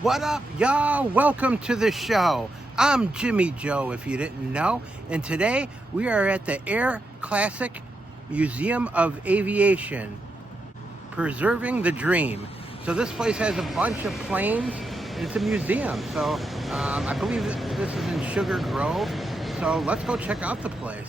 What up, y'all? Welcome to the show. I'm Jimmy Joe, if you didn't know, and today we are at the Air Classic Museum of Aviation, preserving the dream. So this place has a bunch of planes, and it's a museum. So I believe that this is in Sugar Grove. So let's go check out the place.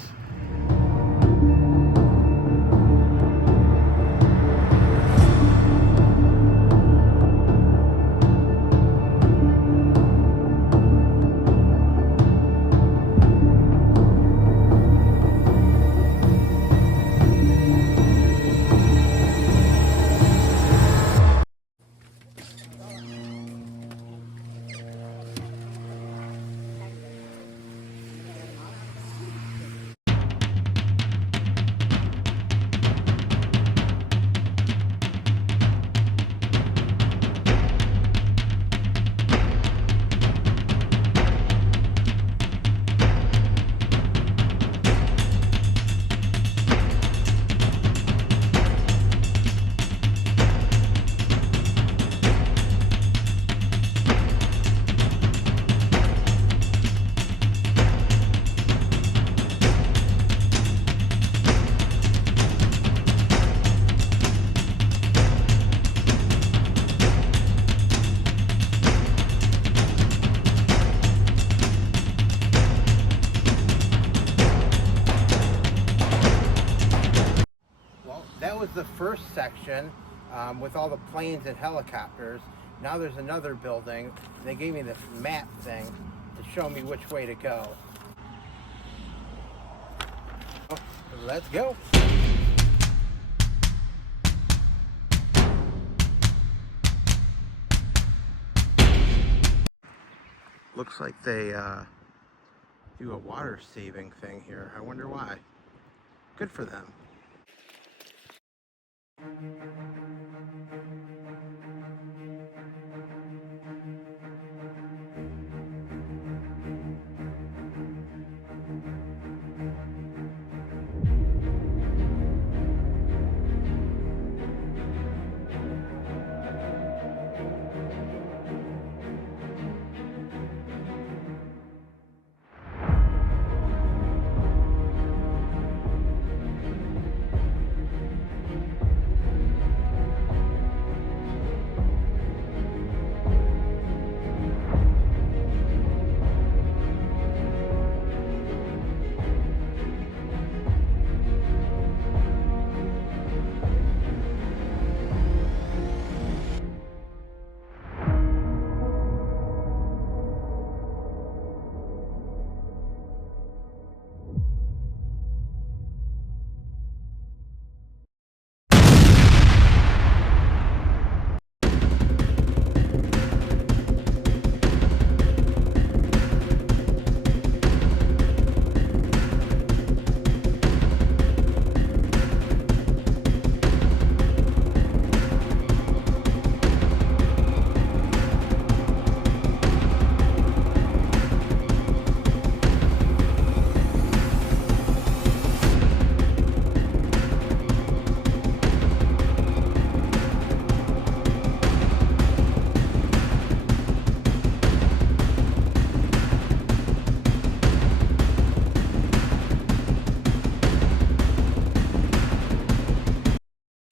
That was the first section with all the planes and helicopters. Now there's another building. They gave me this map thing to show me which way to go. Let's go. Looks like they do a water saving thing here. I wonder why. Good for them.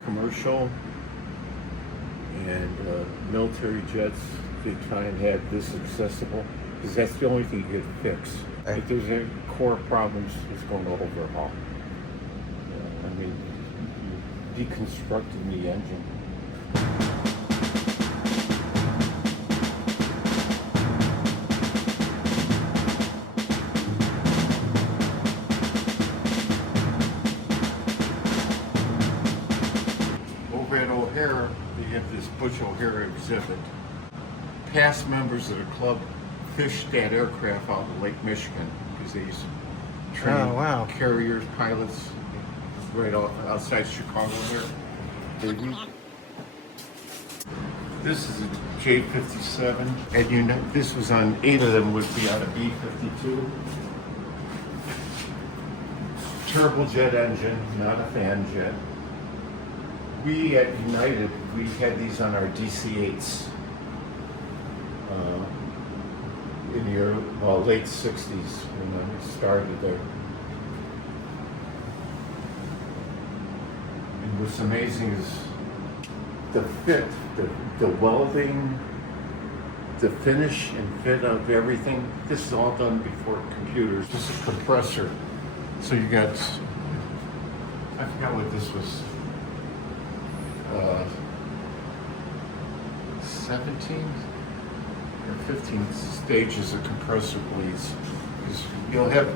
Commercial and military jets, they try and have this accessible because that's the only thing you can fix. If there's any core problems, it's going to overhaul. I mean, deconstructing the engine. At O'Hare, they have this Butch O'Hare exhibit. Past members of the club fished that aircraft out of Lake Michigan because they used to train carriers, pilots right outside Chicago here. This is a J-57, and you know, this was on 8 of them would be on a B-52. Turbojet engine, not a fan jet. We at United, we had these on our DC-8s. well, late 60s when I started there. And what's amazing is the fit, the welding, the finish and fit of everything. This is all done before computers. This is a compressor. So you got, I forgot what this was, 17 or 15 stages of compressor blades. You'll have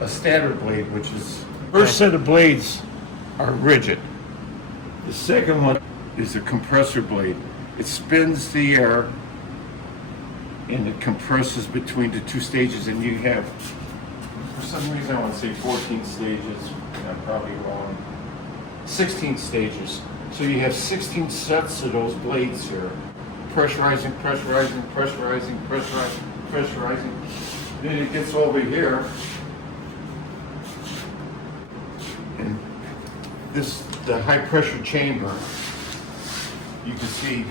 a standard blade, which is, first set of blades are rigid. The second one is a compressor blade. It spins the air and it compresses between the two stages, and you have, for some reason I want to say 14 stages, I'm probably wrong, 16 stages. So you have 16 sets of those blades here. Pressurizing, pressurizing, pressurizing, pressurizing, pressurizing. Then it gets over here. And this, the high pressure chamber, you can see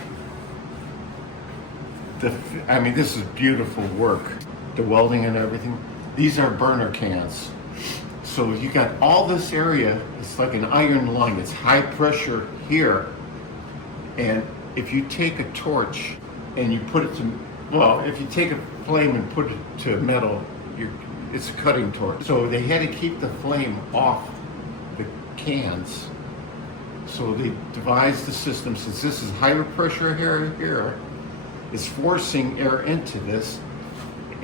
I mean, this is beautiful work. The welding and everything. These are burner cans. So you got all this area, it's like an iron lung. It's high pressure here. And if you take a torch and you put it to, well, if you take a flame and put it to metal, it's a cutting torch. So they had to keep the flame off the cans. So they devised the system, since this is higher pressure here, it's forcing air into this,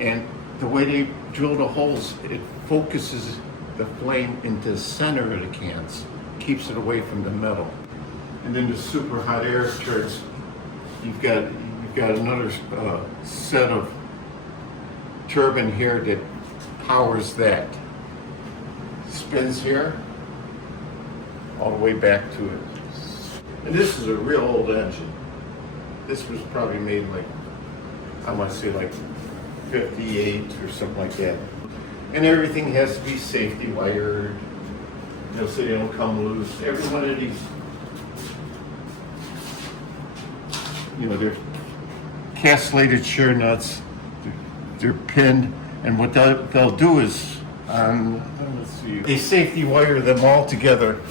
and the way they drill the holes, it focuses the flame into the center of the cans, keeps it away from the metal. And then the super hot air turrets, you've got another set of turbine here that powers that. Spins here, all the way back to it. And this is a real old engine. This was probably made like, I want to say like 58 or something like that. And everything has to be safety wired, so they don't come loose. Every one of these, they're castellated shear nuts. They're pinned, and what they'll do is, let's see, they safety wire them all together.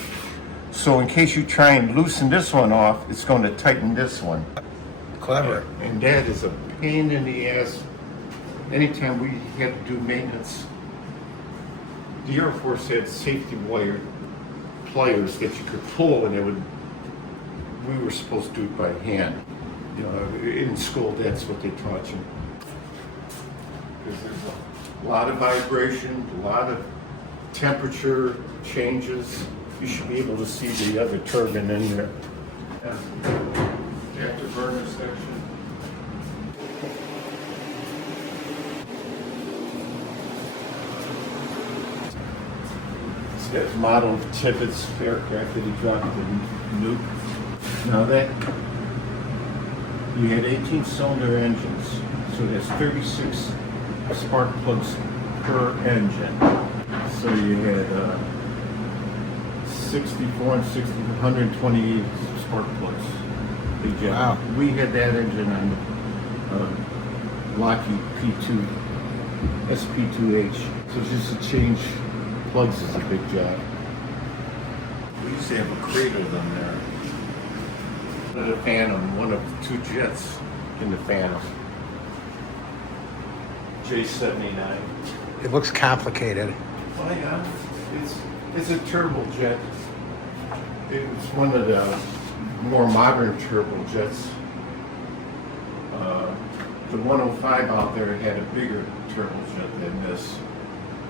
So in case you try and loosen this one off, it's going to tighten this one. Clever. And that is a pain in the ass. Anytime we had to do maintenance, the Air Force had safety wire pliers that you could pull, and we were supposed to do it by hand. In school, that's what they taught you. Because there's a lot of vibration, a lot of temperature changes. You should be able to see the other turbine in there. Afterburner section. It's got model Tippett's aircraft that he dropped in Nuke. Now that, you had 18-cylinder engines, so that's 36 spark plugs per engine. So you had 64 and 60, 128 spark plugs. Wow. We had that engine on Lockheed P2, SP2H. So just to change plugs is a big job. We used to have a cradle in there. The Phantom, one of the two jets in the Phantom. J79. It looks complicated. Well, yeah, it's a turbojet. It's one of the more modern turbojets. The 105 out there had a bigger turbojet than this,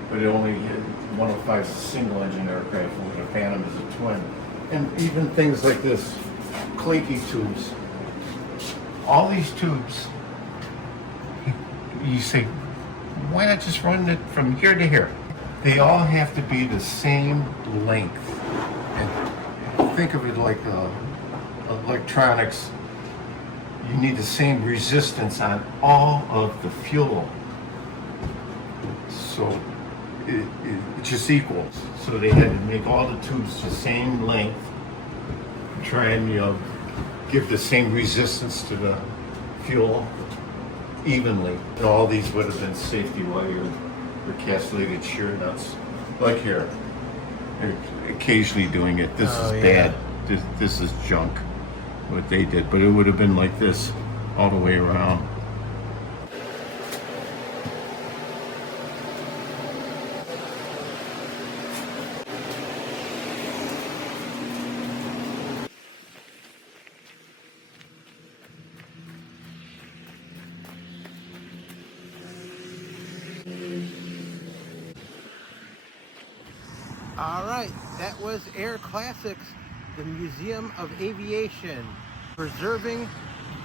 but it only had 105 is a single engine aircraft, and the Phantom is a twin. And even things like this, clinky tubes. All these tubes, you say, why not just run it from here to here? They all have to be the same length. And think of it like electronics. You need the same resistance on all of the fuel. So it just equals. So they had to make all the tubes the same length, try and give the same resistance to the fuel, evenly. And all these would have been safety wire or castellated shear nuts. Like here, they're occasionally doing it. This is bad. This is junk, what they did. But it would have been like this all the way around. All right, that was Air Classics, the Museum of Aviation, preserving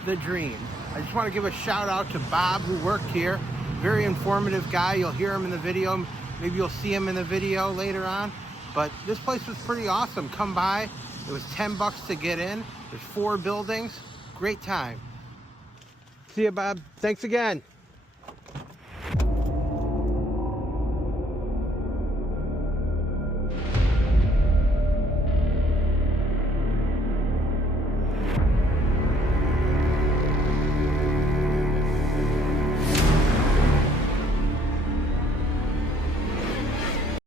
the dream. I just want to give a shout out to Bob, who worked here. Very informative guy. You'll hear him in the video. Maybe you'll see him in the video later on. But this place was pretty awesome. Come by. It was $10 to get in. There's 4 buildings. Great time. See you, Bob. Thanks again.